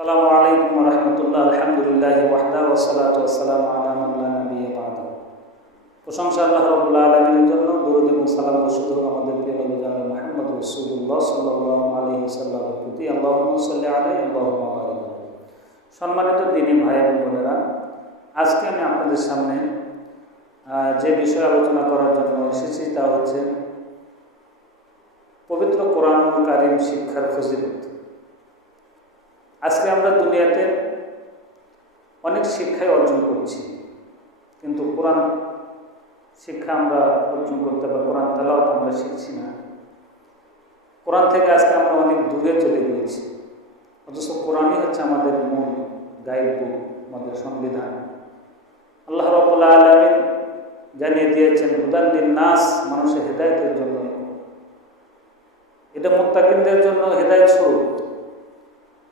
আসসালামু আলাইকুম ওয়া রাহমাতুল্লাহ। আলহামদুলিল্লাহি ওয়াহদা ওয়াসসালাতু ওয়াসসালামু আলা মান লা নাবিয়্যা বা'দা। প্রশংসা আল্লাহ রাব্বুল আলামিনের জন্য, দরুদ এবং সালাম বর্ষিত হোক আমাদের প্রিয় নবী জনাব মুহাম্মদ রাসূলুল্লাহ সাল্লাল্লাহু আলাইহি ওয়াসাল্লামের প্রতি। আল্লাহুম্মা সাল্লি আলাইহি আল্লাহুম্মা বারিক আলাইহি। সম্মানিত দ্বীনী ভাই এবং বোনেরা, আজকে আমি আপনাদের সামনে যে বিষয়ে আলোচনা করার জন্য এসেছি তা হচ্ছে পবিত্র কোরআনুল কারীম শিক্ষার ফজিলত। আজকে আমরা দুনিয়াতে অনেক শিক্ষাই অর্জন করছি, কিন্তু কোরআন শিক্ষা আমরা অর্জন করতে বা কোরআন তেলাওয়াত আমরা শিখছি না। কোরআন থেকে আজকে আমরা অনেক দূরে চলে গিয়েছি, অথচ কোরআনই হচ্ছে আমাদের মূল গাইড বুক, আমাদের সংবিধান। আল্লাহ রাব্বুল আলামিন জানিয়ে দিয়েছেন হুদাল লিন-নাস, মানুষের হেদায়েতের জন্য। এটা মুত্তাকিনদের জন্য হেদায়েত স্বরূপ।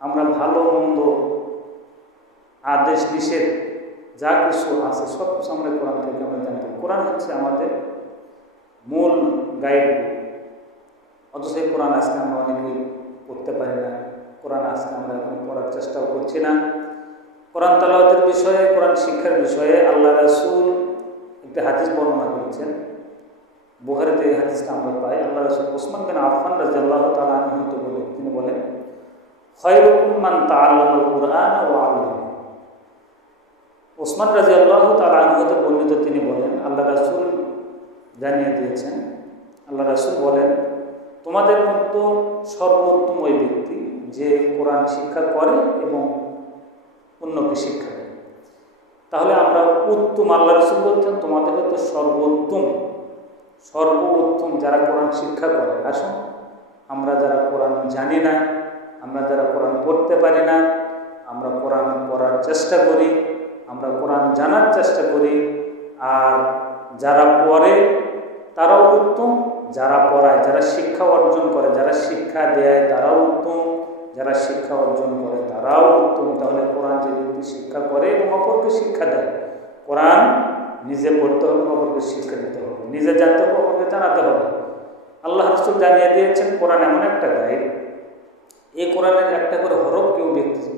আমরা ভালো মন্দ, আদেশ নিষেধ যা কিছু আছে সব কিছু আমরা কোরআন থেকে আমরা জানতে পারি। কোরআন হচ্ছে আমাদের মূল গাইড বুক, অথচ এই কোরআন আজকে আমরা অনেকেই পড়তে পারি না। কোরআন আজকে আমরা এখন পড়ার চেষ্টাও করছি না। কোরআন তেলাওয়াতের বিষয়ে, কোরআন শিক্ষার বিষয়ে আল্লাহ রাসূল একটি হাদিস বর্ণনা করেছেন। বুখারীতে এই হাদিসটা আমরা পাই। আল্লাহ রাসূল উসমান বিন আফফান রাদিয়াল্লাহু তাআলা আনহু তিনি বলেন, খায়রুকুম মান তাআল্লামাল কুরআন ওয়া আল্লামাহু। উসমান রাদিয়াল্লাহু তাআলা আনহু হতে বর্ণিত, তিনি বলেন আল্লাহ রাসূল জানিয়ে দিয়েছেন, আল্লাহ রাসূল বলেন, তোমাদের মধ্যে সর্বোত্তম ওই ব্যক্তি যে কোরআন শিক্ষা করে এবং অন্যকে শিক্ষা দেয়। তাহলে আমরা উত্তম, আল্লাহ রাসূল বলছেন তোমাদের মধ্যে সর্বোত্তম যারা কোরআন শিক্ষা করে। আসুন আমরা যারা কোরআন জানি না, আমরা যারা কোরআন পড়তে পারি না, আমরা কোরআন পড়ার চেষ্টা করি, আমরা কোরআন জানার চেষ্টা করি। আর যারা পড়ে তারাও উত্তম, যারা পড়ায়, যারা শিক্ষা অর্জন করে, যারা শিক্ষা দেয় তারাও উত্তম, যারা শিক্ষা অর্জন করে তারাও উত্তম। তাহলে কোরআন যে ব্যক্তি শিক্ষা করে এবং অপরকে শিক্ষা দেয়, কোরআন নিজে পড়তে হবে, অপরকে শিক্ষা দিতে হবে, নিজে জানতে হবে, অপরকে জানাতে হবে। আল্লাহ রাসূল জানিয়ে দিয়েছেন কোরআন এমন একটা গাইড, এই কোরআনের একটা করে হরফ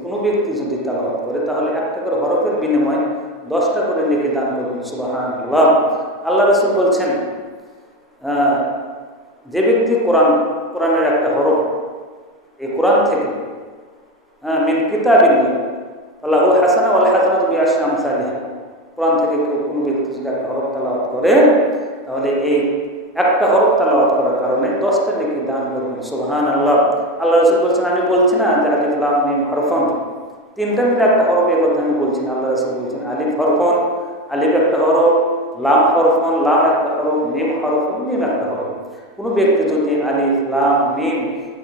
কোনো ব্যক্তি যদি তেলাওয়াত করে তাহলে একটা করে হরফের বিনিময়ে 10টা করে নেকি দান করবেন। সুবহানাল্লাহ। আল্লাহ রাসূল বলছেন যে ব্যক্তি কোরআনের একটা হরফ এই কোরআন থেকে মিন কিতাবিল্লাহ ফালাহু হাসানা ওয়াল হাসানাতু বিআশরি আমসালিহা, কোরআন থেকে কোনো ব্যক্তি যদি একটা হরফ তেলাওয়াত করে তাহলে এই একটা হরফ তেলাওয়াত করার কারণে 10টা নেকি দান করবেন। সুবহানাল্লাহ। আল্লাহ রাসূল বলছেন, আমি বলছি না যে আলিফ লাম মিম হরফন, তিনটা মিলে একটা হরফ, এই কথা আমি বলছি না। আল্লাহ রাসূল বলছেন আলিফ হরফন, আলিফ একটা হরফ, লাম হরফন, লাম একটা হরফ, মিম হরফন, মিম একটা হরফ। কোনো ব্যক্তি যদি আলিফ লাম মিম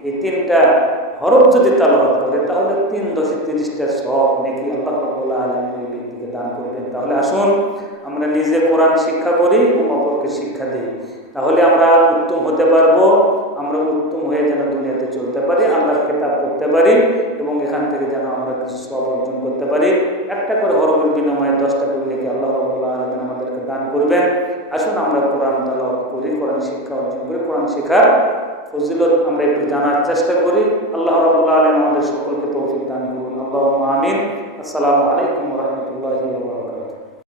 এই তিনটা হরফ যদি তেলাওয়াত করে তাহলে 3 × 30টা সব নেকি আল্লাহ রাব্বুল আলামিন ওই ব্যক্তিকে দান করবেন। তাহলে আসুন আমরা নিজে কোরআন শিক্ষা করি এবং অপরকে শিক্ষা দিই, তাহলে আমরা উত্তম হতে পারবো। আমরা উত্তম হয়ে যেন দুনিয়াতে চলতে পারি, আল্লাহর কিতাব পড়তে পারি এবং এখান থেকে যেন আমরা কিছু সওয়াব অর্জন করতে পারি। একটা করে হরফের বিনিময়ে 10টা করে নেকি আল্লাহ রাব্বুল আলামিন আমাদেরকে দান করবেন। আসুন আমরা কোরআন তেলাওয়াত করি, কোরআন শিক্ষা অর্জন করি, কোরআন শেখার ফজিলত আমরা একটু জানার চেষ্টা করি। আল্লাহ রাব্বুল আলামিন আমাদের সকলকে তৌফিক দান করুন। আল্লাহুম্মা আমিন। আসসালামু আলাইকুম।